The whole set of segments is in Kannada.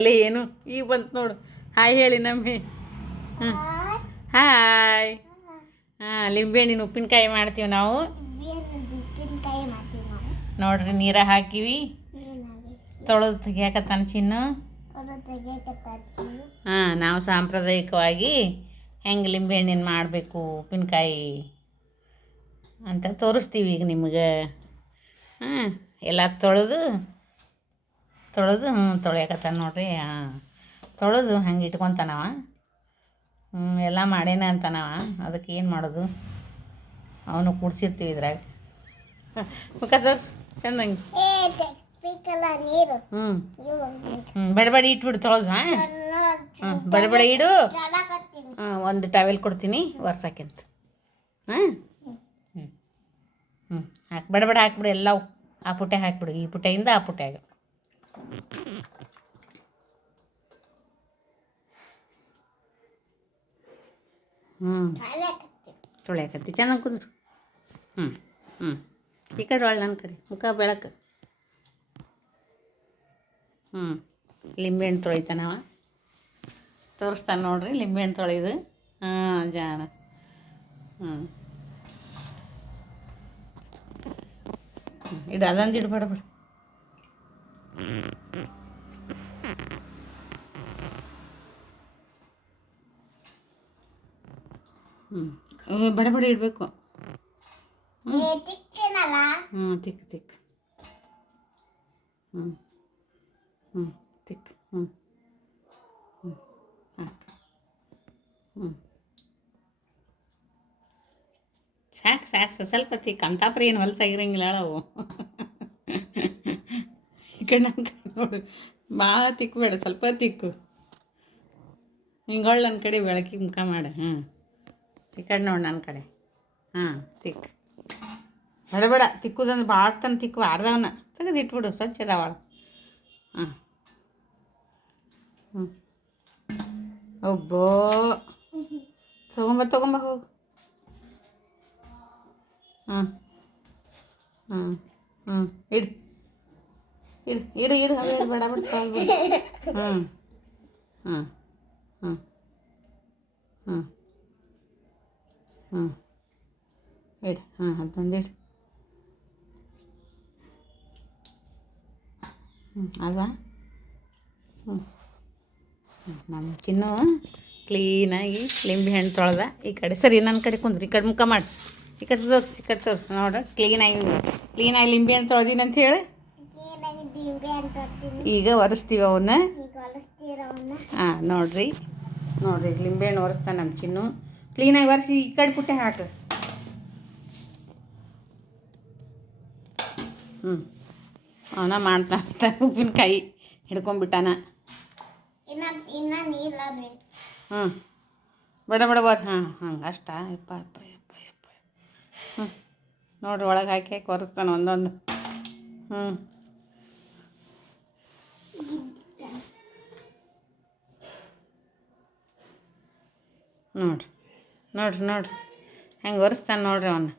ಅಲ್ಲಿ ಏನು ಈಗ ಬಂತು ನೋಡು. ಹಾಯ್ ಹೇಳಿ ನಮ್ಮಿ. ಹ್ಞೂ ಹಾಯ್. ಹಾಂ, ಲಿಂಬೆಹಣ್ಣಿನ ಉಪ್ಪಿನಕಾಯಿ ಮಾಡ್ತೀವಿ ನಾವು. ನೋಡ್ರಿ, ನೀರ ಹಾಕಿವಿ. ತೊಳೆದು ತೆಗಿಯಾಕತ್ತಾನ ಚಿನ್ನು. ಹಾಂ, ನಾವು ಸಾಂಪ್ರದಾಯಿಕವಾಗಿ ಹೆಂಗೆ ಲಿಂಬೆಹಣ್ಣಿನ ಮಾಡಬೇಕು ಉಪ್ಪಿನಕಾಯಿ ಅಂತ ತೋರಿಸ್ತೀವಿ ಈಗ ನಿಮಗೆ. ಹಾಂ, ಎಲ್ಲ ತೊಳೆದು ತೊಳೆಯಕತ್ತಾನ ನೋಡ್ರಿ. ಹಾಂ, ತೊಳೆದು ಹಂಗೆ ಇಟ್ಕೊತಾನವ. ಎಲ್ಲ ಮಾಡೇನ ಅಂತಾನವ. ಅದಕ್ಕೆ ಏನು ಮಾಡೋದು, ಅವನು ಕೂಡ್ಸಿರ್ತೀವಿ ಇದ್ರಾಗ. ಮುಖ ತೋರ್ಸು ಚಂದಂಗೆ. ಬಡಬಡಿ ಇಟ್ಬಿಡು ತೊಳೆದು. ಹಾಂ, ಬಡಬಡಿ ಇಡು. ಒಂದು ಟವೆಲ್ ಕೊಡ್ತೀನಿ ಒರ್ಸಕ್ಕಿಂತ. ಹಾಂ, ಹಾಕಿ ಬಡಬಡ ಹಾಕ್ಬಿಡು. ಎಲ್ಲ ಆ ಪುಟ್ಟೆ ಹಾಕ್ಬಿಡು. ಈ ಪುಟ್ಟೆಯಿಂದ ಆ ಪುಟ್ಟೆಗ. ತೊಳೆಯಕತ್ತಿ ಚೆನ್ನಾಗಿ ಕುಂದ್ರು. ಈ ಕಡೆ ಒಳ್ಳೆ ನನ್ನ ಕಡೆ ಮುಖ ಬೆಳಕು. ಲಿಂಬೆಹಣ್ಣು ತೊಳಿತಾನವ. ತೋರಿಸ್ತಾನೆ ನೋಡ್ರಿ ಲಿಂಬೆಹಣ್ಣು ತೊಳೆದು. ಜಾಣ. ಇಡು, ಅದೊಂದು ಇಡು. ಬಡಬಡ. ಬಡಬಡ ಇಡಬೇಕು. ತಿಕ್ ತಿಕ್. ತಿಕ್. ಸಾಕು ಸ್ವಲ್ಪ ತಿಕ್. ಅಂತಾಪ್ರ ಏನು ಹೊಲಸಾಗಿರಂಗಿಲ್ಲ ಅವು. ಈ ಕಡೆ ನನ್ನ ಕಡೆ ನೋಡು. ಭಾಳ ತಿಕ್ಕಬೇಡ, ಸ್ವಲ್ಪ ತಿಕ್ಕು. ಹಿಂಗೊಳ್ಳು ನನ್ನ ಕಡೆ ಬೆಳಕಿಗೆ ಮುಖ ಮಾಡ. ಈ ಕಡೆ ನೋಡಿ ನನ್ನ ಕಡೆ. ತಿಕ್. ಬೇಡ ತಿಕ್ಕುದಂದ್ರೆ ಭಾಳ ತನ ತಿಕ್ಕು. ಅರ್ಧವನ್ನ ತೆಗೆದು ಇಟ್ಬಿಡು. ಸ್ವಚ್ಛ ಅದಾವಳ. ಒಬ್ಬೋ ತೊಗೊಂಬ ಹೋಗು. ಇಡು ಇಡು ಇಡು ಇಡು. ಬೇಡ ಬೇಡ ತೊಗೊಂಡ್ಬಿಡು. ಇಡು. ಅದೊಂದು ಇಡು. ಅದ ನಮ್ಮ ಚಿನ್ನು ಕ್ಲೀನಾಗಿ ಲಿಂಬೆಹಣ್ಣು ತೊಳೆದ. ಈ ಕಡೆ ಸರಿ, ನನ್ನ ಕಡೆ ಕುಂದ್ರು. ಈ ಕಡೆ ಮುಖ ಮಾಡಿ. ಈ ಕಡೆ ತೋರಿಸು ನೋಡು. ಕ್ಲೀನಾಗಿ ಲಿಂಬೆಹಣ್ಣು ತೊಳೆದೀನಿ ಅಂತ ಹೇಳಿ ಈಗ ಒರೆಸ್ತೀವಿ ಅವನ್ನ. ನೋಡ್ರಿ ಲಿಂಬೆಹಣ್ಣು ಒರೆಸ್ತಾನೆ ನಮ್ಮ ಚಿನ್ನು. ಕ್ಲೀನಾಗಿ ಒರೆಸಿ ಈ ಕಡೆ ಪುಟ್ಟೆ ಹಾಕು. ಅವನ ಮಾಡ್ತಾನ ಉಪ್ಪಿನಕಾಯಿ ಹಿಡ್ಕೊಂಡ್ಬಿಟ್ಟಾನ. ಬಡ ಬರ್. ಹಂಗೆ ಅಷ್ಟ. ಯಪ್ಪ. ನೋಡ್ರಿ, ಒಳಗೆ ಹಾಕಿ ಒರೆಸ್ತಾನೆ ಒಂದೊಂದು. ನೋಡ್ರಿ ಹೆಂಗೆ ಒರೆಸ್ತಾನೆ ನೋಡ್ರಿ ಅವನ್ನ.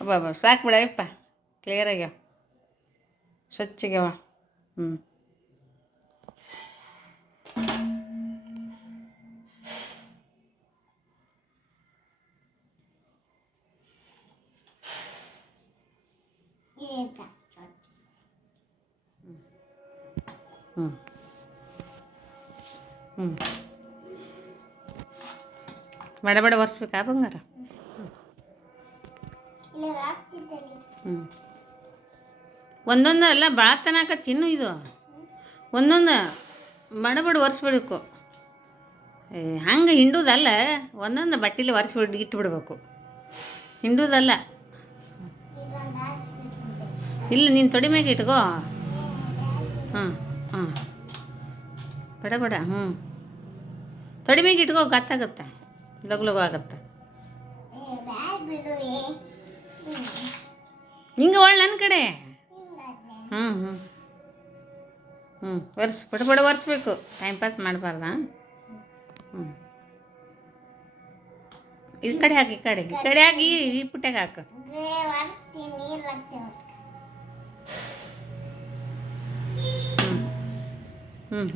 ಅಬ್ಬಾ ಸಾಕು ಬಿಡಪ್ಪ. ಕ್ಲಿಯರ್ ಆಗ್ಯಾವ, ಸ್ವಚ್ಛಗ್ಯಾವ. ಬಡ ಒರೆಸ್ಬೇಕಾ ಬಂಗಾರ? ಒಂದೊಂದು ಅಲ್ಲ, ಭಾಳ ತನಕ ಚಿನ್ನು ಇದು. ಒಂದೊಂದು ಬಡ ಒರೆಸ್ಬಿಡ್ಬೇಕು. ಹಂಗೆ ಹಿಂಡುದಲ್ಲ, ಒಂದೊಂದು ಬಟ್ಟೆಲಿ ಒರೆಸ್ಬಿಟ್ಟು ಇಟ್ಬಿಡ್ಬೇಕು. ಹಿಂಡುದಲ್ಲ. ಇಲ್ಲ, ನೀನು ತೊಡಿ ಮ್ಯಾಗೆ ಇಟ್ಕೋ. ಬಡ ತೊಡಿ ಮ್ಯಾಗೆ ಇಟ್ಕೋ. ಗೊತ್ತಾಗುತ್ತೆ, ಲಗು ಆಗುತ್ತೆ. ಹಿಂಗೆ ಒಳ್ಳೆ ನನ್ನ ಕಡೆ. ಬಡ ಒರೆಸ್ಬೇಕು. Time pass ಮಾಡಬಾರ್ದ. ಈ ಕಡೆ ಹಾಕಿ, ಈ ಕಡೆ ಹಾಕಿ. ಈ ಪುಟ್ಟಾಗ ಹಾಕು.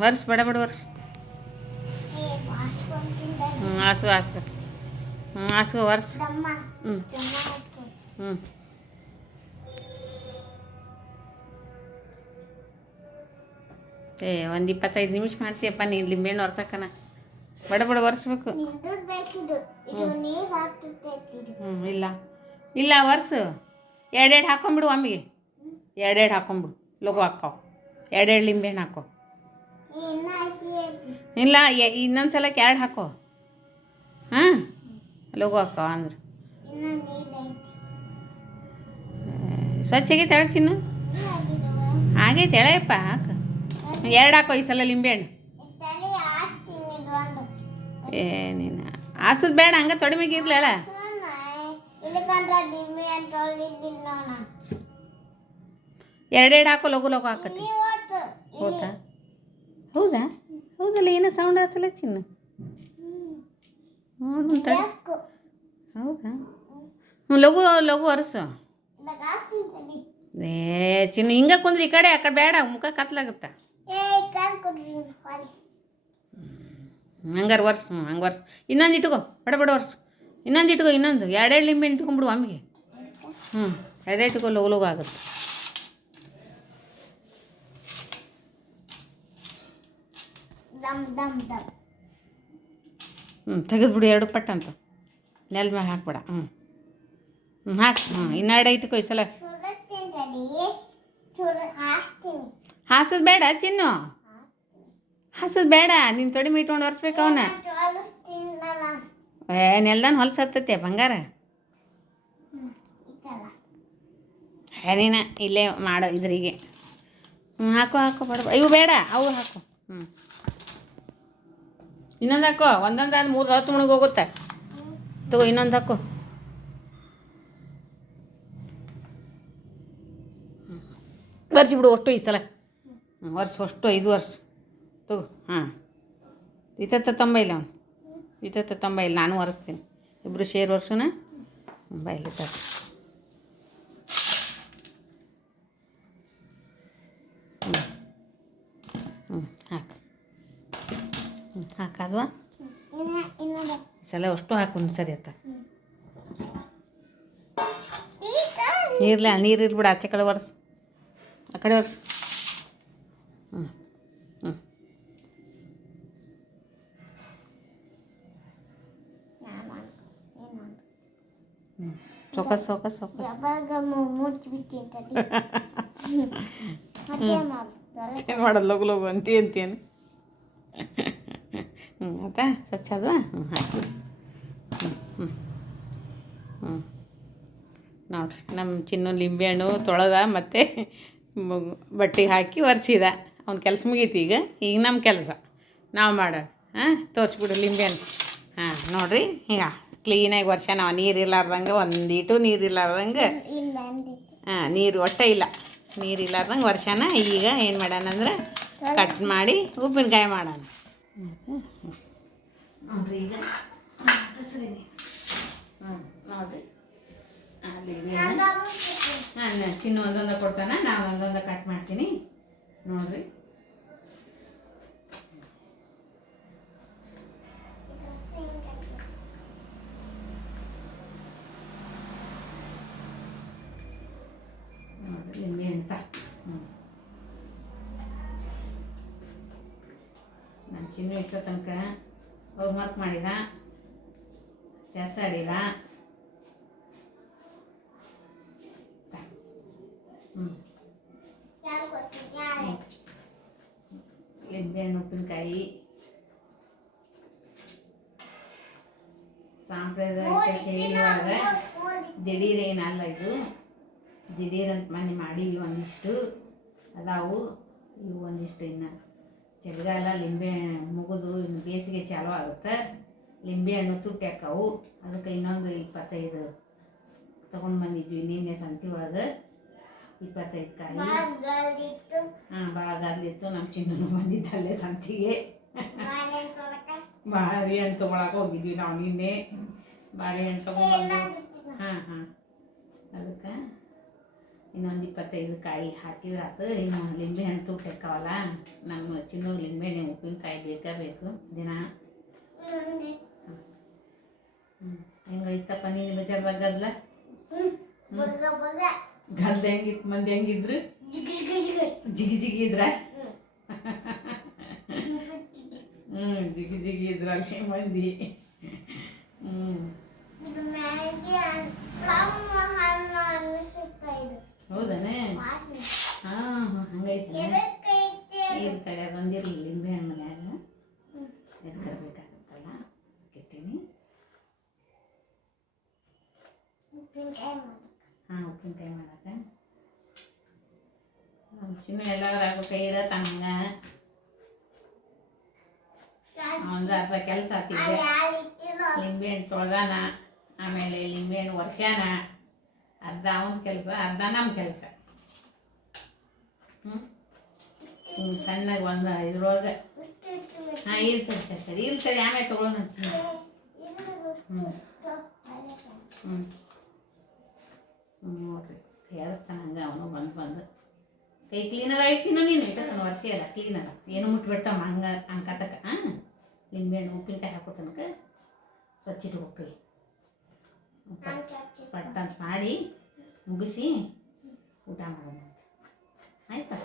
ವರ್ಷ ಬಡ ಬಡ ವರ್ಷ. ಹಾಸು ಹಾಸು. ಹಾಸು ವರ್ಷ. ಹ್ಞೂ ಏ ಒಂದು 25 ನಿಮಿಷ ಮಾಡ್ತೀಯಪ್ಪ ನೀನು ಲಿಂಬೆಹಣ್ಣು ಒರ್ಸಕ್ಕನ. ಬಡ ಬಡ ಒರೆಸ್ಬೇಕು. ಇಲ್ಲ ಇಲ್ಲ ಒರ್ಸು. ಎರಡೆರಡು ಹಾಕೊಂಬಿಡು ಒಮ್ಮಿಗೆ. ಎರಡೆರಡು ಹಾಕೊಂಬಿಡು. ಲಘು ಹಾಕೋ. ಎರಡೆರಡು ಲಿಂಬೆಹಣ್ಣು ಹಾಕೋ. ಇಲ್ಲ ಇನ್ನೊಂದು ಸಲಕ್ಕೆ 2 ಹಾಕೋ. ಹಾಂ ಲಘು ಹಾಕೋ ಅಂದ್ರೆ ಸ್ವಚ್ಛಗೆ ತೆಳ ಚಿನ್ನು. ಆಗೈತೆ ಎಳೆಯಪ್ಪ ಹಾಕು. 2 ಹಾಕೋ ಈ ಸಲ ಲಿಂಬೆಹಣ್ಣು. ಏನೇನು ಹಾಸೋದು ಬೇಡ, ಹಂಗೆ ತೊಡಿಮೆಗೆ ಇರ್ಲಿ ಹೇಳ. ಎರಡೆರಡು ಹಾಕೋ. ಲಘು ಲಘು ಹಾಕತ್ತಿ. ಹೌದಾ ಹೌದಾ ಹೌದಲ್ಲ, ಏನೋ ಸೌಂಡ್ ಆತಲ್ಲ ಚಿನ್ನು. ನೋಡು ಹೌದಾ ಲಘು ಲಘು ಒರೆಸು. ಏ ಚಿನ್ನು ಹಿಂಗೆ ಕುಂದ್ರಿ ಈ ಕಡೆ, ಆ ಕಡೆ ಬೇಡ, ಮುಖ ಕತ್ಲಾಗುತ್ತ. ಹಂಗಾರೆ ವರ್ಷ. ಹಂಗೆ ವರ್ಷ. ಇನ್ನೊಂದು ಇಟ್ಕೋ, ಬಡ ಬಡ ವರ್ಷ. ಇನ್ನೊಂದು ಇಟ್ಕೋ, ಇನ್ನೊಂದು ಎರಡೆರಡು ಲಿಂಬೆ ಇಟ್ಕೊಂಬಿಡು ಆಮೇಲೆ. ಎರಡೆರಡು ಇಟ್ಕೋ, ಲಘು ಲಘು ಆಗುತ್ತೆ. ತೆಗೆದ್ಬಿಡು 2 ಪಟ್ಟು ಅಂತ. ನೆಲದ ಮ್ಯಾಗ ಹಾಕ್ಬೇಡ. ಹಾಕು. ಇನ್ನೆರಡು ಇಟ್ಕೋ ಈ ಸಲ. ಹಾಸೋದು ಬೇಡ ಚಿನ್ನು, ಹಾಸೋದು ಬೇಡ. ನೀನು ತೊಡಿ ಇಟ್ಕೊಂಡು ಒರೆಸ್ಬೇಕು ಅವನ್ನ. ನೆಲ್ದಾನ ಹೊಲ್ಸು ಹತ್ತೈತೆ ಬಂಗಾರ. ನೀನು ಇಲ್ಲೇ ಮಾಡೋ ಇದ್ರಿಗೆ. ಹಾಕೋ ಹಾಕೋ ಬೇಡ. ಇವು ಬೇಡ, ಅವು ಹಾಕೋ. ಇನ್ನೊಂದು ಹಾಕೋ. ಒಂದೊಂದಾದ 3 10 ಮುಳುಗಿ ಹೋಗುತ್ತೆ. ತಗೋ ಇನ್ನೊಂದು ಹಾಕೋ. ಒರೆಸಿಬಿಡು ಅಷ್ಟು ಈ ಸಲ. ವರ್ಷ ಅಷ್ಟು 5 ವರ್ಷ ತಗೋ. ಇತ್ತ ತೊಂಬೈಲ್ಲ ಅವನು. ಇತ್ತ ತೊಂಬೈಲ್ಲ, ನಾನು ಒರೆಸ್ತೀನಿ. ಇಬ್ಬರು ಶೇರ್ ವರ್ಷನ ಬೈಲಿ ತ. ಹಾಕು. ಹಾಕಲ್ವಾ ಈ ಸಲ ಅಷ್ಟು ಹಾಕು. ಸರಿ ಆತ. ನೀರ್ಲ ನೀರು ಇರ್ಬಿಡ. ಆಚೆ ಕಡೆ ಒರೆಸು, ಆ ಕಡೆ ಒರೆಸು. ಸೊಕಸ್ ಸೊಕಸ್ ಸೊಕಸ್. ಏನು ಮಾಡೋದು ಲಘು ಲಘು ಅಂತೀಯೇನು. ಆಯ್ತಾ ಸ್ವಚ್ಛ ಅಲ್ವಾ. ಹಾಕಿ. ನೋಡಿರಿ ನಮ್ಮ ಚಿನ್ನು ಲಿಂಬೆಹಣ್ಣು ತೊಳೆದ ಮತ್ತು ಬಟ್ಟೆಗೆ ಹಾಕಿ ಒರೆಸಿದ. ಅವ್ನ ಕೆಲಸ ಮುಗೀತು. ಈಗ ನಮ್ಮ ಕೆಲಸ ನಾವು ಮಾಡೋಣ. ತೋರಿಸ್ಬಿಡು ಲಿಂಬೆಹಣ್ಣು. ನೋಡಿರಿ ಹಿಂಗೆ ಕ್ಲೀನಾಗಿ ವರ್ಷ ನಾವು ನೀರು ಇರ್ಲಾರ್ದಂಗೆ, ಒಂದೀಟು ನೀರು ಇರ್ಲಾರ್ದಂಗೆ. ನೀರು ಒಟ್ಟೆ ಇಲ್ಲ, ನೀರು ಇರ್ಲಾರ್ದಂಗೆ ವರ್ಷನ. ಈಗ ಏನು ಮಾಡೋಣ ಅಂದ್ರೆ ಕಟ್ ಮಾಡಿ ಉಪ್ಪಿನಕಾಯಿ ಮಾಡೋಣ. ನೋಡಿರಿ ಈಗ ನೋಡಿರಿ ನಾನು ಚಿನ್ನು ಒಂದೊಂದು ಕೊಡ್ತಾನೆ, ನಾನು ಒಂದೊಂದು ಕಟ್ ಮಾಡ್ತೀನಿ. ನೋಡಿರಿ ಲಿಂಬೆ ಅಂತ. ನನ್ನ ಚಿನ್ನು ಇಷ್ಟೋ ತನಕ ಹೋಮ್ವರ್ಕ್ ಮಾಡಿದ, ಚೆಸ್ ಆಡಿದ. ಲಿಂಬೆಹಣ್ಣು ಉಪ್ಪಿನಕಾಯಿ ಸಾಂಪ್ರದಾಯಿಕ ಶೈಲಿ ಒಳಗೆ ದಿಢೀರೇನಲ್ಲ ಇದು. ದಿಢೀರಂತ ಮನೆ ಮಾಡೀವಿ. ಒಂದಿಷ್ಟು ಅದಾವು, ಇವು ಒಂದಿಷ್ಟು. ಇನ್ನು ಚಳಿಗಾಲ ಲಿಂಬೆ ಮುಗಿದು ಇನ್ನು ಬೇಸಿಗೆ ಚಾಲು ಆಗುತ್ತೆ. ಲಿಂಬೆಹಣ್ಣು ತುಟ್ಟಿ ಹಾಕವು. ಅದಕ್ಕೆ ಇನ್ನೊಂದು 25 ತೊಗೊಂಡು ಬಂದಿದ್ವಿ ನಿನ್ನೆ ಸಂತೆ ಒಳಗೆ. 25 ಕಾಯಿ. ಭಾಳ ಗದ್ಲಿತ್ತು. ನಮ್ಮ ಚಿನ್ನೂ ಬಂದಿದ್ದಲ್ಲೇ ಸಂತಿಗೆ. ಬಾಳೆಹಣ್ಣು ತೊಗೊಳಕ್ಕೆ ಹೋಗಿದ್ವಿ ನಾವು ನಿನ್ನೆ. ಬಾಳೆಹಣ್ಣು ತೊಗೊಂಡು ಅದಕ್ಕೆ ಇನ್ನೊಂದು 25 ಕಾಯಿ ಹಾಕಿದ್ರೆ ಆತು. ಇನ್ನು ಲಿಂಬೆ ಹಣ್ಣು ತುಟ್ಟು ಹಾಕವಲ್ಲ, ನಮ್ಮ ಚಿನ್ನು ಲಿಂಬೆಹಣ್ಣು ಉಪ್ಪಿನಕಾಯಿ ಬೇಕು ದಿನ. ಹೆಂಗೈತಪ್ಪ ನೀನು ಬಜಾರ್ದಾಗ ಗದ್ಲ? ಗದ್ಲ ಹೆಂಗಿತ್ತು? ಮಂದಿ ಹೆಂಗಿದ್ರು? ಜಿಗಿ ಇದ್ರ? ಜಿಗಿ ಇದ್ರ ಅಲ್ಲಿ ಮಂದಿ. ಹೌದಾನೆ? ಹಂಗೈತೆ. ಇಲ್ಲಿ ಕಡೆ ಅದೊಂದಿರಲಿ ಲಿಂಬೆ ಹಣ್ಣು ಮನ್ಯಾಗ ಎದ್ಕರ್ಬೇಕಾಗತ್ತಲ್ಲ, ಕೆಟ್ಟೀನಿ. ಉಪ್ಪಿನಕಾಯಿ ಮಾಡಕ್ಕೆ ಚಿನ್ನು ಎಲ್ಲಾದ್ರಾಗ ಕೈ ಇರತ್ತಂಗ. ಒಂದು ಅರ್ಧ ಕೆಲಸ ಆತಿದ್ದೆ. ಲಿಂಬೆಹಣ್ಣು ತೊಳ್ದಾನ, ಆಮೇಲೆ ಲಿಂಬೆಹಣ್ಣು ವರ್ಷಾನ. ಅರ್ಧ ಅವನ ಕೆಲಸ, ಅರ್ಧ ನಮ್ಮ ಕೆಲಸ. ಸಣ್ಣಗೆ ಒಂದು ಇದ್ರೊಳಗೆ ಇರ್ತದೆ ಆಮೇಲೆ ತೊಗೊಳೋಣ. ನೋಡ್ರಿ ಹೇರಿಸ್ತಾನ ಹಂಗೆ ಅವನು ಬಂದು ಕೈ ಕ್ಲೀನದ ಐತಿನೋ ನೀನು ಇಟ್ಟತನ ವರ್ಷ ಅಲ್ಲ ಕ್ಲೀನದ ಏನು ಮುಟ್ಬಿಡ್ತಾವ ಹಂಗೆ ಅಂಕತಕ. ಲಿಂಬೆಹಣ್ಣು ಉಪ್ಪಿನಕಾಯಿ ಹಾಕೋ ತನಕ ಸ್ವಚ್ಛ ಇಟ್ಕೊಕ್ರಿ. ಪಟ್ಟ ಅಂತ ಮಾಡಿ ಮುಗಿಸಿ ಊಟ ಮಾಡೋಣ ಆಯ್ತಾ?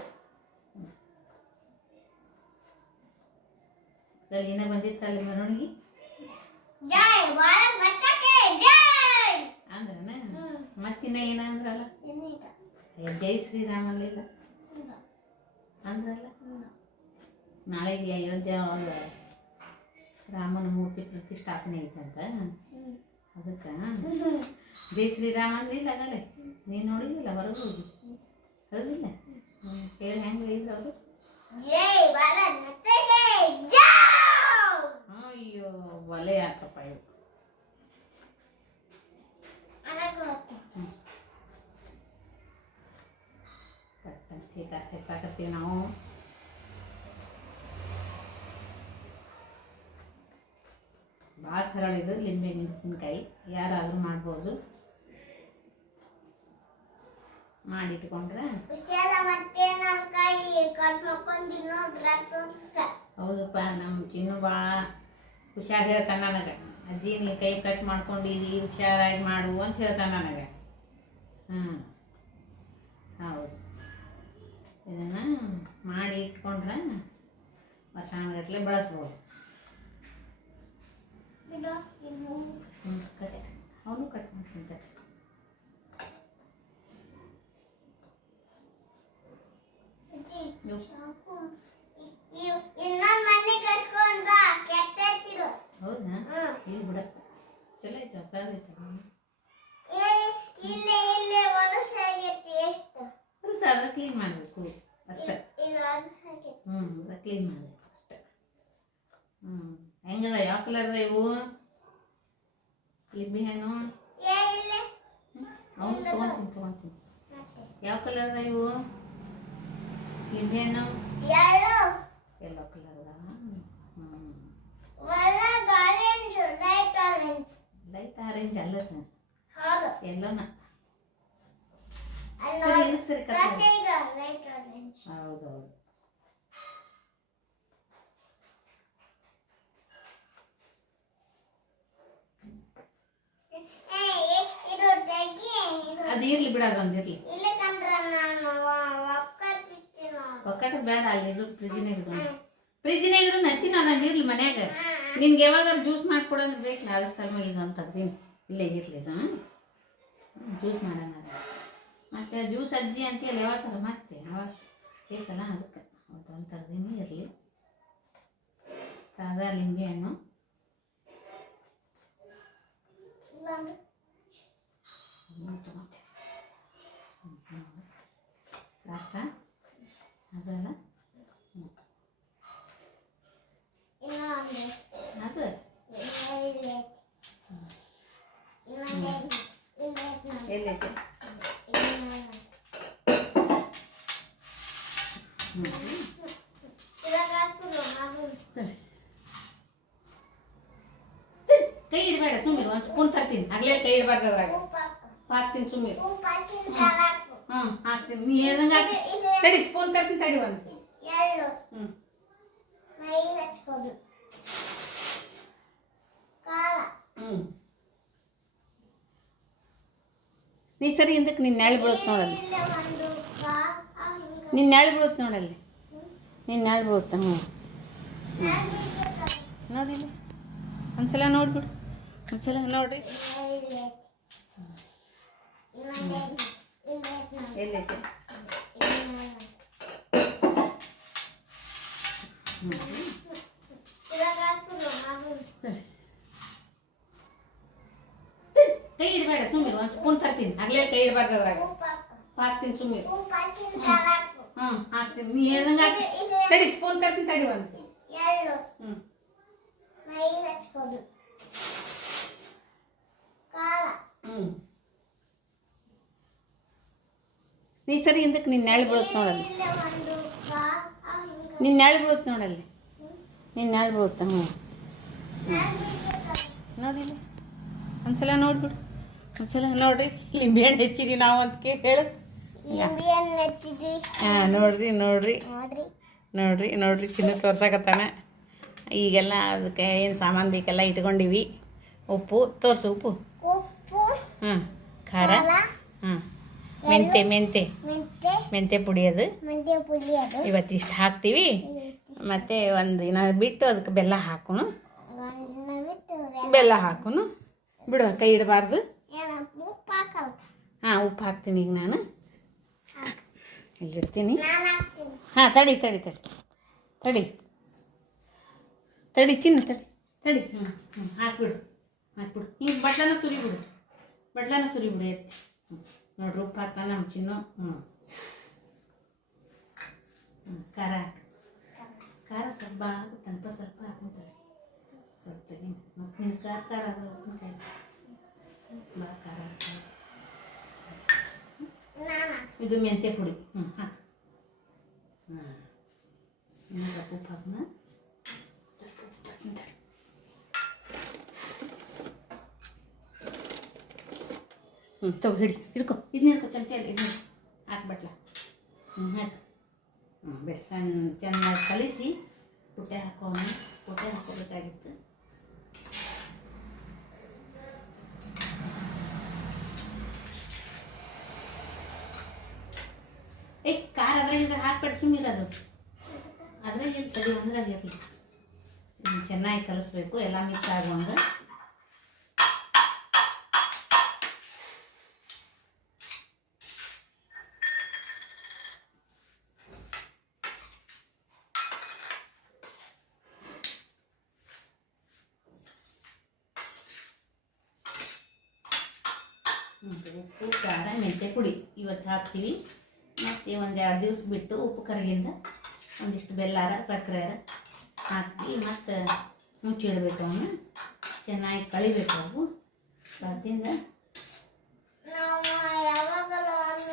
ಗಲೀನ ಬಂದಿತ್ತಲ್ಲ ಮೆರವಣಿಗೆ ಅಂದ್ರನ? ಮತ್ತಿನ್ನ ಏನಂದ್ರಲ್ಲ? ಜೈ ಶ್ರೀರಾಮ ಅಲ್ಲಿಲ್ಲ ಅಂದ್ರಲ್ಲ? ನಾಳೆಗೆ ಅಯೋಧ್ಯೆ ಒಳಗೆ ರಾಮನ ಮೂರ್ತಿ ಪ್ರತಿಷ್ಠಾಪನೆ ಐತಂತ. ಅದಕ್ಕೆ ಜೈ ಶ್ರೀರಾಮ ಅಂದ್ರೆ ಇಲ್ಲ ಆಗಲ್ಲ. ನೀನು ನೋಡಿದಿಲ್ಲ ಹೊರಗೆ ಹೋಗಿ? ಹೌದಿಲ್ಲ? ಹೇಳಿ ಹೆಂಗೆ ಹೇಳಿದ್ರು ಅವರು? ಅಯ್ಯೋ ಒಲೆ ಆತಪ್ಪ ಇವು. ಕಟ್ಟಂತ ಹೆಚ್ಚಾಕತ್ತೀವಿ ನಾವು. ಭಾಳ ಸರಳ ಇದು ಲಿಂಬೆಹಣ್ಣು ಉಪ್ಪಿನಕಾಯಿ. ಯಾರಾದರೂ ಮಾಡ್ಬೋದು. ಮಾಡಿಟ್ಕೊಂಡ್ರೆ ಹೌದಪ್ಪ. ನಮ್ಮ ಚಿನ್ನು ಭಾಳ ಹುಷಾರು ಹೇಳ್ತಾನೆ ನನಗೆ. ಅಜ್ಜಿ ನೀ ಕೈ ಕಟ್ ಮಾಡ್ಕೊಂಡಿದ್ದೀ, ಹುಷಾರಾಗಿ ಮಾಡು ಅಂತ ಹೇಳ್ತಾನೆ ನನಗೆ. ಹೌದು. ಇದನ್ನು ಮಾಡಿ ಇಟ್ಕೊಂಡ್ರೆ ವರ್ಷಾನುಗಟ್ಟಲೆ ಬಳಸ್ಬೋದು. ಕಟ್ ಅವನು ಕಟ್ ಮಾಡ್ತೀನಿ. ಹೌದಾ? ಇಲ್ಲಿ ಬಿಡ ಚಲೋ ಐತೆ, ಹೊಸದೈತೆ. ಹೊಸ ಅದ್ರ ಕ್ಲೀನ್ ಮಾಡಬೇಕು ಅಷ್ಟೇ. ಅದ ಕ್ಲೀನ್ ಮಾಡಬೇಕು ಅಷ್ಟೇ. ಹೆಂಗದ? ಯಾವ ಕಲರ್ ಅದ ಇವು ಲಿಂಬೆ ಹಣ್ಣು? ಅವನು ತೊಗೊಂತೀನಿ. ಯಾವ ಕಲರ್ ಅದ ಇವು ಲಿಂಬೆ ಹಣ್ಣು? ಎಲ್ಲೋ ಕಲರ್ ಅದ. ಲೈಟ್ ಆರೆಂಜ್ ಅಲ್ಲ, ಎಲ್ಲೋನ ಸರಿ. ಹೌದೌದು. ಅದು ಇರ್ಲಿ ಬಿಡ, ಅದೊಂದು ಇರ್ಲಿ. ಒಕ್ಕಟ ಬೇಡ, ಅಲ್ಲಿ ಫ್ರಿಜ್ನಾಗ ಇಡು ನಚ್ಚಿನ ಅದಂಗೆ ಇರ್ಲಿ ಮನ್ಯಾಗ. ನಿನ್ಗೆ ಯಾವಾಗಾರು ಜ್ಯೂಸ್ ಮಾಡಿಕೊಡಂದ್ರೆ ಬೇಕಲ್ಲ, ಅದ್ರ ಸಲುವಾಗಿ ಇದು ಅಂತ ತೆಗ್ದೀನಿ. ಇಲ್ಲೇ ಇರಲಿ ಇದು. ಜ್ಯೂಸ್ ಮಾಡೋಣ. ಮತ್ತು ಜ್ಯೂಸ್ ಅಜ್ಜಿ ಅಂತೀಯಲ್ಲ ಯಾವಾಗಾರ ಮತ್ತೆ ಅವಾಗ ಬೇಕಲ್ಲ, ಅದಕ್ಕೆ ಅದೊಂದು ತೆಗ್ದೀನಿ. ಇರಲಿ. ಸಾದಾ ಲಿಂಬೆ ಹಣ್ಣು ತೊಗೊತೀನಿ ಲಾಸ್ಟ. ಅದಲ್ಲ ಅದು ಎಲ್ಲೈತೆ? ಕೈ ಇಡಬೇಡ, ಸುಮ್ಮನೆ ಒಂದು ಸ್ಪೂನ್ ತರ್ತೀನಿ. ಆಗ್ಲೇ ಕೈ ಇಡಬಾರ್ದು ಅದ್ರಾಗ. ಹಾಕ್ತೀನಿ ಸುಮ್ಮನೆ. ಹ್ಞೂ ಹಾಕ್ತೀನಿ. ನೀ ಹೇಳ್ದಂಗೆ ಹಾಕಿ. ತಡಿ ಸ್ಪೂನ್ ತರ್ತೀನಿ ತಡಿ ಒಂದು. ಹ್ಞೂ ಹ್ಞೂ ನೀ ಸರಿ ಹಿಂದಕ್ಕೆ ನಿನ್ನ ನೆರಳು ಬೀಳುತ್ತೆ ನೋಡಲ್ಲಿ. ನಿನ್ನ ನೆರಳು ಬೀಳುತ್ತೆ ನೋಡಲ್ಲಿ. ನಿನ್ನ ನೆರಳು ಬೀಳುತ್ತೆ. ಹ್ಞೂ ನೋಡಿಲ್ಲ ಒಂದ್ಸಲ ನೋಡ್ಬಿಡು. ಒಂದ್ಸಲ ನೋಡ್ರಿ ಎಲ್ಲೈತೆ. ಕೈ ಇಡಬೇಡ ಸುಮ್ಮನೆ. ಒಂದು ಸ್ಪೂನ್ ತರ್ತೀನಿ. ಆಗ್ಲೇ ಕೈ ಇಡಬಾರ್ದು ಅದ್ರಾಗ. ಹಾಕ್ತೀನಿ ಸುಮ್ಮನೆ. ಹ್ಞೂ ಹಾಕ್ತೀನಿ. ನೀ ಹೇಳ್ದಂಗೆ ಹಾಕಿ. ತಡಿ ಸ್ಪೂನ್ ತರ್ತೀನಿ ತಡಿ ಒಂದು. ಹ್ಞೂ ಹ್ಞೂ ನೀ ಸರಿ ಹಿಂದಕ್ಕೆ ನಿನ್ನ ನೆರಳು ಬೀಳುತ್ತೆ ನೋಡಲ್ಲಿ. ನಿನ್ನ ನೆರಳು ಬೀಳುತ್ತೆ ನೋಡಲ್ಲಿ. ನಿನ್ನ ನೆರಳು ಬೀಳುತ್ತೆ. ಹ್ಞೂ ನೋಡಿಲ್ಲ ಒಂದ್ಸಲ ನೋಡ್ಬಿಡು. ಒಂದ್ಸಲ ನೋಡ್ರಿ ಲಿಂಬೆಹಣ್ಣು ಹೆಚ್ಚಿದೀವಿ ನಾವು ಅಂತ ಕೇಳಿ ಹೇಳು. ಹಾಂ ನೋಡ್ರಿ ನೋಡ್ರಿ ನೋಡ್ರಿ ನೋಡ್ರಿ ಚಿನ್ನ ತೋರ್ಸಕತ್ತಾನ. ಈಗೆಲ್ಲ ಅದಕ್ಕೆ ಏನು ಸಾಮಾನು ಬೇಕೆಲ್ಲ ಇಟ್ಕೊಂಡಿವಿ. ಉಪ್ಪು ತೋರಿಸು. ಉಪ್ಪು ಹಾಂ ಖಾರ ಹಾಂ ಮೆಂತೆ ಪುಡಿ ಅದು ಇವತ್ತಿಷ್ಟು ಹಾಕ್ತೀವಿ. ಮತ್ತು ಒಂದು ದಿನ ಬಿಟ್ಟು ಅದಕ್ಕೆ ಬೆಲ್ಲ ಹಾಕೋಣ. ಬೆಲ್ಲ ಹಾಕೋನು ಬಿಡು. ಕೈ ಇಡಬಾರ್ದು. ಹಾಂ ಉಪ್ಪು ಹಾಕ್ತೀನಿ ಈಗ ನಾನು. ಇಲ್ಲಿಡ್ತೀನಿ. ಹಾಂ ತಡಿ ತಡಿ ತಡಿ ತಡಿ ತಡಿ ಚಿನ್ನ ತಡಿ ತಡಿ. ಹ್ಞೂ ಹ್ಞೂ ಹಾಕ್ಬಿಡು ಹಾಕ್ಬಿಡು. ಹಿಂಗೆ ಬಟ್ಲನ ಸುರಿಬಿಡು. ಬಟ್ಲನ ಸುರಿಬಿಡು ಎತ್ತಿ. ಹ್ಞೂ ನೋಡ್ರಿ ಉಪ್ಪು ಹಾಕ್ತಾನೆ ನಮ್ಮ ಚಿನ್ನು. ಹ್ಞೂ ಹ್ಞೂ ಖಾರ ಹಾಕಿ. ಖಾರ ಸ್ವಲ್ಪ ಭಾಳ ಆಗುತ್ತಂತ ಸ್ವಲ್ಪ ಹಾಕೊಂತಾಳೆ. ಸ್ವಲ್ಪ ತೆಗೀನಿ. ಮತ್ತು ನಿನ್ನ ಖಾರ ಉಪ್ಪಿನಕಾಯಿ ಭಾಳ ಖಾರ ಹಾಕ್ತಾಳೆ. ಇದು ಮೆಂತ್ಯ ಪುಡಿ. ಹ್ಞೂ ಹಾಕು. ಹಾಂ ಇನ್ನೂ ಸ್ವಲ್ಪ ಉಪ್ಪು ಹಾಕೋಣ. ಹ್ಞೂ ತಗೋ ಹಿಡಿ. ಹಿಡ್ಕೊ ಇದನ್ನ ಹಿಡ್ಕೊ. ಚಮಚಲ್ಲಿ ಇದು ಹಾಕ್ಬಿಟ್ಲ. ಹ್ಞೂ ಹಾಕು. ಹ್ಞೂ ಬೇಡ ಸಣ್ಣ ಚೆನ್ನಾಗಿ ಕಲಿಸಿ ಪುಟ್ಟೆ ಹಾಕೋಣ. ಪುಟ್ಟೆ ಹಾಕೋಬೇಕಾಗಿತ್ತು. ಖಾರ ಅದ್ರಾಗ ಹಾಕ್ಬೇಡ ಸುಮ್ಮನಿರೋದು. ಅದ್ರಾಗ ತಡಿ ಒಂದ್ರಾಗ ಇರಲಿ. ಇದನ್ನು ಚೆನ್ನಾಗಿ ಕಲಿಸ್ಬೇಕು ಎಲ್ಲ ಮಿಕ್ಸ್ ಆಗುವಂಗೆ. ಉಪ್ಪು ಖಾರ ಮೆಂತ್ಯ ಪುಡಿ ಇವತ್ತು ಹಾಕ್ತೀವಿ. ಮತ್ತು ಒಂದು 2 ದಿವಸ ಬಿಟ್ಟು ಉಪ್ಪು ಕರಗಿಂದ ಒಂದಿಷ್ಟು ಬೆಲ್ಲಾರ ಸಕ್ಕರೆ ಹಾಕಿ ಮತ್ತು ಮುಚ್ಚಿಡ್ಬೇಕು. ಅವನ್ನ ಚೆನ್ನಾಗಿ ಕಳಿಬೇಕು. ಅವು ಬರ್ತಿಂದ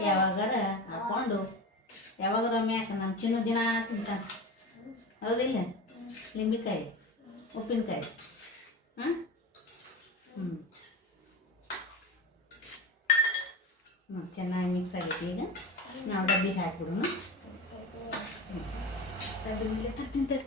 ಯಾವಾಗಾರ ಹಾಕ್ಕೊಂಡು ಯಾವಾಗಾರ ಒಮ್ಮೆ ಹಾಕ. ನಮ್ಮ ಚಿನ್ನ ದಿನ ತಿಂತಾನೆ ಹೌದಿಲ್ಲ. ಲಿಂಬೆಕಾಯಿ ಉಪ್ಪಿನಕಾಯಿ. ಹಾಂ ಹ್ಞೂ ಹ್ಞೂ ಚೆನ್ನಾಗಿ ಮಿಕ್ಸ್ ಆಗೈತಿ. ಈಗ ನಾವು ಡಬ್ಬಿಗೆ ಹಾಕ್ಬಿಡೋಣ. ಡಬ್ಬಿ ಮೇಲೆ ತರ್ತೀನಿ ತಡಿ.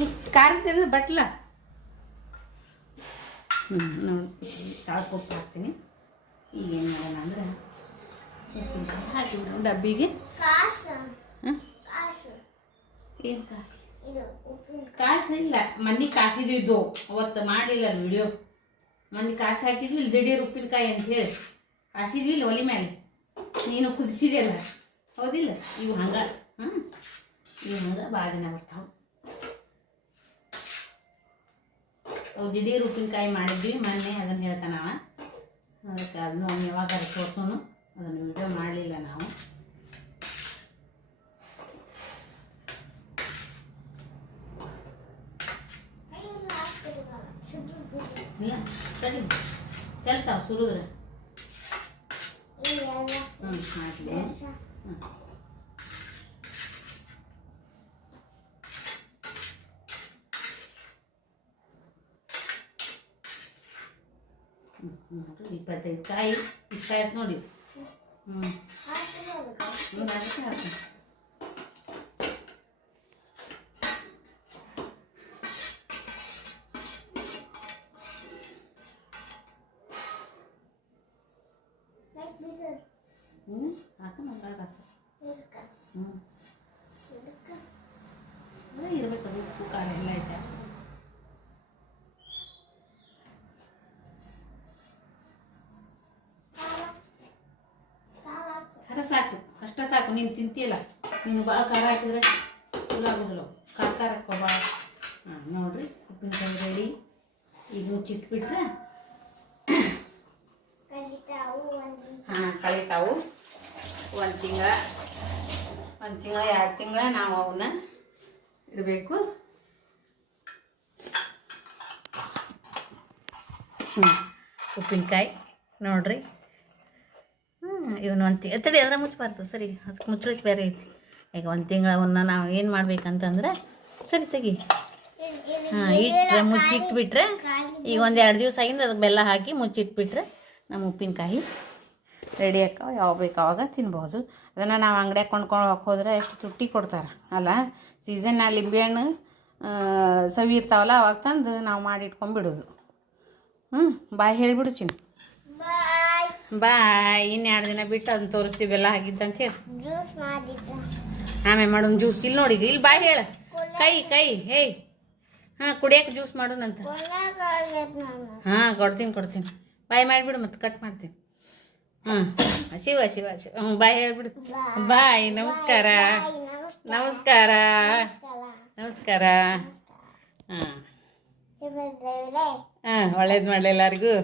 ಈ ಖಾರದ ಬಟ್ಲ. ನೋಡಿ ಕಾಳು ಕೊಪ್ಪು ಹಾಕ್ತೀನಿ. ಈಗೇನು ಮಾಡೋಣ ಅಂದ್ರೆ ಉಪ್ಪಿನಕಾಯಿ ಹಾಕಿಬಿಡೋಣ ಡಬ್ಬಿಗೆ. ಏನು ಕಾಸು ಇಲ್ಲ. ಮನೆ ಕಾಸಿದ್ದು ಅವತ್ತು ಮಾಡಿಲ್ಲ ವಿಡಿಯೋ. ಮನೆ ಕಾಸು ಹಾಕಿದ್ವಿ ಇಲ್ಲಿ ದಿಢೀರ್ ಉಪ್ಪಿನಕಾಯಿ ಅಂತ ಹೇಳಿ ಕಾಸಿದ್ವಿ ಇಲ್ಲ ಒಲೆ ಮೇಲೆ. ನೀನು ಕುದಿಸಿದೆಲ್ಲ ಹೌದಿಲ್ಲ. ಇವು ಹಂಗೆ ಇವು ಹಂಗೆ ಭಾಳ ದಿನ ಬರ್ತಾವೆ. ಅವು ದಿಢೀರ್ ಉಪ್ಪಿನಕಾಯಿ ಮಾಡಿದ್ವಿ ಮೊನ್ನೆ. ಅದನ್ನು ಹೇಳ್ತಾನವ. ಅದಕ್ಕೆ ಅದನ್ನು ಒಮ್ಮೆ ಯಾವಾಗಾರ ತೋರ್ಸೋನು. ಅದನ್ನು ವಿಡಿಯೋ ಮಾಡಲಿಲ್ಲ ನಾವು. ಇಲ್ಲ ತಡಿ ಚೆಲ್ತಾವ ಸುರಿದ್ರೆ. ಹಾಕಿದೆ. ನೋಡಿರಿ 25 ಕಾಯಿ ಇಷ್ಟ ಆಯ್ತು ನೋಡಿ. ಅದಕ್ಕೆ ಹಾಕಿ ಹಾಕೋಣ ರಸ. ಇರ್ಬೇಕು ಉಪ್ಪು ಖಾರ ಎಲ್ಲ ಐತೆ. ಖಾರ ಸಾಕು, ಅಷ್ಟ ಸಾಕು. ನೀನು ತಿಂತೀಯಲ್ಲ, ನೀನು ಭಾಳ ಖಾರ ಹಾಕಿದ್ರೆ ಫುಲ್ ಆಗೋದಿಲ್ಲ. ಖಾರ ಖಾರ ಹಾಕೋ ಭಾಳ. ನೋಡಿರಿ ಉಪ್ಪಿನಕಾಯಿ ರೆಡಿ. ಈಗ ಮುಚ್ಚಿಟ್ಬಿಟ್ರೆ ಕಳಿತಾವು. ಒಂದು ತಿಂಗಳ 2 ತಿಂಗಳ ನಾವು ಅವನ್ನ ಇಡಬೇಕು. ಉಪ್ಪಿನಕಾಯಿ ನೋಡ್ರಿ. ಇವನು ತಡಿ ಅದ್ರ ಮುಚ್ಚಬಾರ್ದು. ಸರಿ, ಅದಕ್ಕೆ ಮುಚ್ಚಳಿಕೆ ಬೇರೆ ಐತಿ. ಈಗ 1 ತಿಂಗಳವನ್ನ ನಾವು ಏನು ಮಾಡ್ಬೇಕಂತಂದ್ರೆ, ಸರಿ ತೆಗಿ. ಮುಚ್ಚಿಟ್ಬಿಟ್ರೆ ಈಗ 1-2 ದಿವಸ ಆಗಿಂದ ಅದಕ್ಕೆ ಬೆಲ್ಲ ಹಾಕಿ ಮುಚ್ಚಿಟ್ಬಿಟ್ರೆ ನಮ್ಮ ಉಪ್ಪಿನಕಾಯಿ ರೆಡಿ ಆಕಾವ. ಯಾವಾಗ ಬೇಕು ಆವಾಗ ತಿನ್ಬೋದು. ಅದನ್ನು ನಾವು ಅಂಗಡಿಯಾಗ ಕೊಂಡ್ಕೊಂಡು ಹೋದ್ರೆ ಎಷ್ಟು ತುಟ್ಟಿ ಕೊಡ್ತಾರೆ ಅಲ್ಲ. ಸೀಸನ್ನಲ್ಲಿ ಲಿಂಬೆಹಣ್ಣು ಸವಿ ಇರ್ತಾವಲ್ಲ, ಅವಾಗ ತಂದು ನಾವು ಮಾಡಿ ಇಟ್ಕೊಂಡ್ಬಿಡೋದು. ಬಾಯ್ ಹೇಳಿಬಿಡು ಚಿನ್ನ. ಬಾಯ್. 2 ದಿನ ಬಿಟ್ಟು ಅದನ್ನ ತೋರಿಸ್ತೀವಿ ಬೆಲ್ಲ ಹಾಕಿದ್ದಂತ ಹೇಳಿ. ಆಮೇಲೆ ಮಾಡೋಣ ಜ್ಯೂಸ್. ಇಲ್ಲಿ ನೋಡಿ, ಇಲ್ಲಿ ಬಾಯ್ ಹೇಳ. ಕೈ ಹೇಯ್. ಕುಡಿಯೋಕೆ ಜ್ಯೂಸ್ ಮಾಡೋಣಂತ. ಕೊಡ್ತೀನಿ. ಬಾಯ್ ಮಾಡಿಬಿಡು, ಮತ್ತೆ ಕಟ್ ಮಾಡ್ತೀನಿ. ಶಿವ ಬಾಯ್ ಹೇಳ್ಬಿಡು. ಬಾಯ್. ನಮಸ್ಕಾರ. ಒಳ್ಳೇದು ಮಾಡಲಿ ಎಲ್ಲರಿಗೂ.